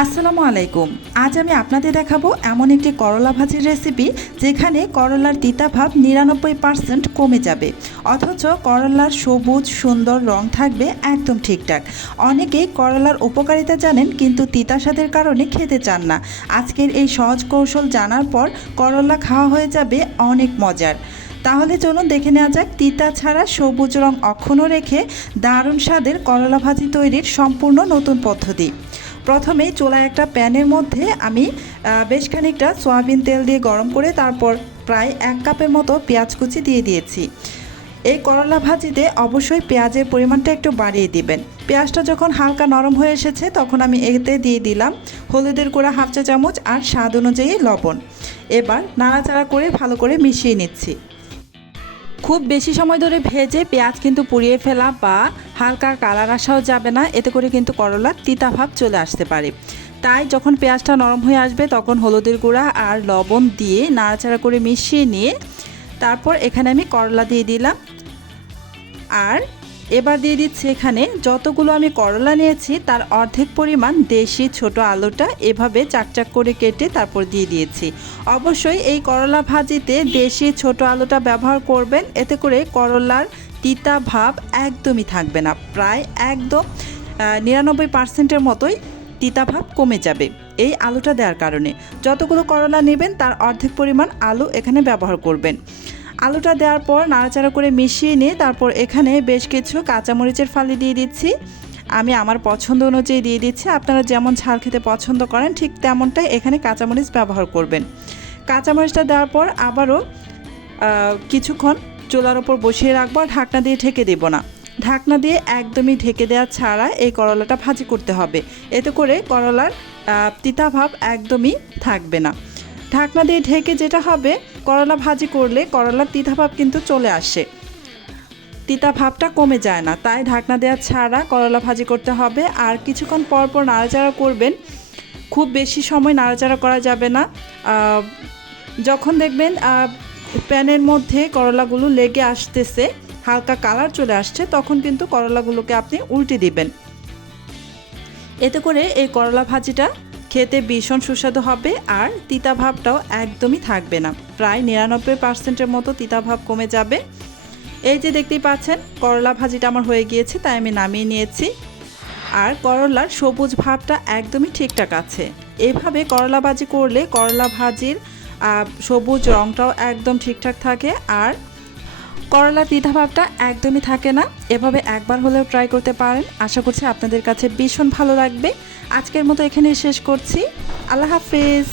আসসালামু আলাইকুম। আজ আমি আপনাদের দেখাবো এমন একটি করলা ভাজির রেসিপি যেখানে করলার তিতা ভাব 99% কমে যাবে, অথচ করলার সবুজ সুন্দর রং থাকবে একদম ঠিকঠাক। অনেকেই করলার উপকারিতা জানেন কিন্তু তিতা স্বাদের কারণে খেতে চান না। আজকের এই সহজ কৌশল জানার পর করলা খাওয়া হয়ে যাবে অনেক মজার। তাহলে চলুন দেখে নেওয়া যাক তিতা ছাড়া সবুজ রং অক্ষুণ্ণ রেখে দারুণ স্বাদের করলা ভাজি তৈরির সম্পূর্ণ নতুন পদ্ধতি। প্রথমেই চুলায় একটা প্যানের মধ্যে আমি বেশ খানিকটা সয়াবিন তেল দিয়ে গরম করে তারপর প্রায় 1 কাপের মতো পেঁয়াজ কুচি দিয়ে দিয়েছি। এই করলা ভাজিতে অবশ্যই পেঁয়াজের পরিমাণটা একটু বাড়িয়ে দিবেন। পেঁয়াজটা যখন হালকা নরম হয়ে এসেছে তখন আমি এতে দিয়ে দিলাম হলুদের গুঁড়া 1/2 চা চামচ আর স্বাদ অনুযায়ী লবণ। এবার নাড়াচাড়া করে ভালো করে মিশিয়ে নিচ্ছি। খুব বেশি সময় ধরে ভেজে পেঁয়াজ কিন্তু পুড়িয়ে ফেলা বা হালকা কালার আসাও যাবে না, এতে করে কিন্তু করলার তিতা ভাব চলে আসতে পারে। তাই যখন পেঁয়াজটা নরম হয়ে আসবে তখন হলুদের গুঁড়া আর লবণ দিয়ে নাড়াচাড়া করে মিশিয়ে নিয়ে তারপর এখানে আমি করলা দিয়ে দিলাম। আর এবার দিয়ে দিচ্ছি এখানে যতগুলো আমি করলা নিয়েছি তার অর্ধেক পরিমাণ দেশি ছোট আলুটা এভাবে চাকচাক করে কেটে তারপর দিয়ে দিয়েছি। অবশ্যই এই করলা ভাজিতে দেশি ছোট আলুটা ব্যবহার করবেন, এতে করে করলার তিতা ভাব একদমই থাকবে না, প্রায় একদম 99%-এর মতোই তিতা ভাব কমে যাবে এই আলুটা দেওয়ার কারণে। যতগুলো করলা নেবেন তার অর্ধেক পরিমাণ আলু এখানে ব্যবহার করবেন। আলুটা দেওয়ার পর নাড়াচাড়া করে মিশিয়ে নিয়ে তারপর এখানে বেশ কিছু কাঁচামরিচের ফালি দিয়ে দিচ্ছি। আমি আমার পছন্দ অনুযায়ী দিয়ে দিচ্ছি, আপনারা যেমন ঝাল খেতে পছন্দ করেন ঠিক তেমনটাই এখানে কাঁচামরিচ ব্যবহার করবেন। কাঁচামরিচটা দেওয়ার পর আবারও কিছুক্ষণ চুলার ওপর বসিয়ে রাখবো, আর ঢাকনা দিয়ে ঢেকে দেব না। ঢাকনা দিয়ে একদমই ঢেকে দেওয়া ছাড়া এই করলাটা ভাজি করতে হবে, এতে করে করলার তিতা ভাব একদমই থাকবে না। ঢাকনা দিয়ে ঢেকে যেটা হবে, করলা ভাজি করলে করলার তিতা ভাব কিন্তু চলে আসে, তিতা ভাবটা কমে যায় না। তাই ঢাকনা দেওয়া ছাড়া করলা ভাজি করতে হবে। আর কিছুক্ষণ পর পর নাড়াচাড়া করবেন, খুব বেশি সময় নাড়াচাড়া করা যাবে না। যখন দেখবেন প্যানের মধ্যে করলাগুলো লেগে আসতেছে, হালকা কালার চলে আসছে, তখন কিন্তু করলাগুলোকে আপনি উল্টে দিবেন। এতে করে এই করলা ভাজিটা খেতে ভীষণ সুস্বাদু হবে আর তিতা ভাবটাও একদমই থাকবে না, প্রায় 99%-এর মতো তিতা ভাব কমে যাবে। এই যে দেখতেই পাচ্ছেন করলা ভাজিটা আমার হয়ে গিয়েছে, তাই আমি নামিয়ে নিয়েছি। আর করলার সবুজ ভাবটা একদমই ঠিকঠাক আছে। এভাবে করলা ভাজি করলে করলা ভাজির সবুজ রঙটাও একদম ঠিকঠাক থাকে আর করলার তিতা ভাবটা একদমই থাকে না। এভাবে একবার হলেও ট্রাই করতে পারেন, আশা করছি আপনাদের কাছে ভীষণ ভালো লাগবে। আজকের মতো এখানেই শেষ করছি। আল্লাহ হাফেজ।